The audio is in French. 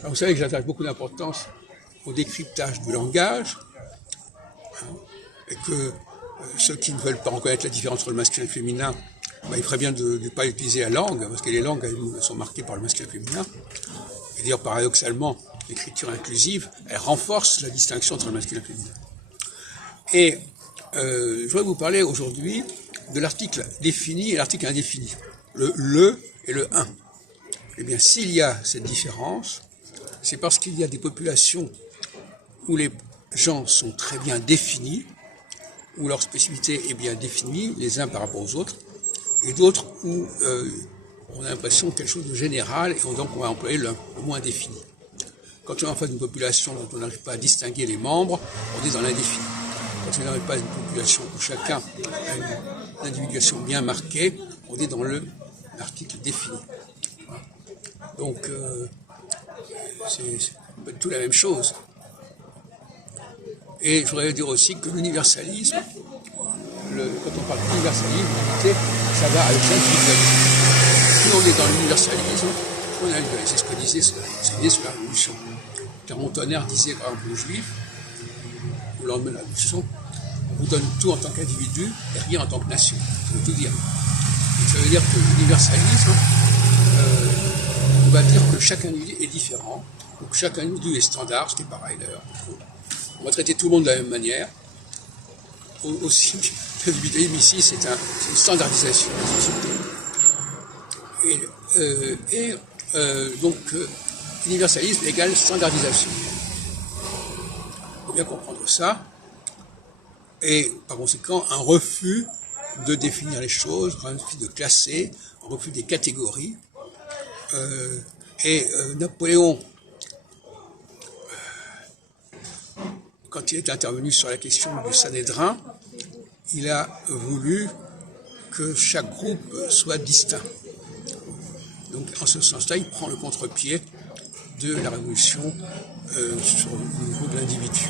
Alors, vous savez que j'attache beaucoup d'importance au décryptage du langage, hein, et que ceux qui ne veulent pas reconnaître la différence entre le masculin et le féminin, il ferait bien de ne pas utiliser la langue, parce que les langues sont marquées par le masculin et le féminin. Et d'ailleurs, paradoxalement, l'écriture inclusive, elle renforce la distinction entre le masculin et le féminin. Et je voudrais vous parler aujourd'hui de l'article défini et l'article indéfini, le et le un. Eh bien, s'il y a cette différence, c'est parce qu'il y a des populations où les gens sont très bien définis, où leur spécificité est bien définie, les uns par rapport aux autres, et d'autres où on a l'impression de quelque chose de général, et donc on va employer le moins défini. Quand on est en face d'une population dont on n'arrive pas à distinguer les membres, on est dans l'indéfini. Quand on n'arrive pas à une population où chacun a une individuation bien marquée, on est dans l'article défini. Donc, c'est pas du tout la même chose. Et je voudrais dire aussi que l'universalisme, quand on parle d'universalisme, en réalité, ça va avec l'individualisme. Si on est dans l'universalisme, on a c'est ce que disait sur la Révolution. Clermont Tonnerre disait, par exemple, aux Juifs, au lendemain de la Révolution, on vous donne tout en tant qu'individu et rien en tant que nation. Ça veut tout dire. Donc, ça veut dire que l'universalisme, on va dire que chaque individu est différent, donc chaque individu est standard, ce qui est pareil d'ailleurs. On va traiter tout le monde de la même manière. Aussi, l'individualisme ici, c'est une standardisation de la société. Donc, universalisme égale standardisation. Il faut bien comprendre ça. Et par conséquent, un refus de définir les choses, un refus de classer, un refus des catégories. Napoléon, quand il est intervenu sur la question du Sanhédrin, il a voulu que chaque groupe soit distinct. Donc, en ce sens-là, il prend le contre-pied de la révolution sur le niveau de l'individu.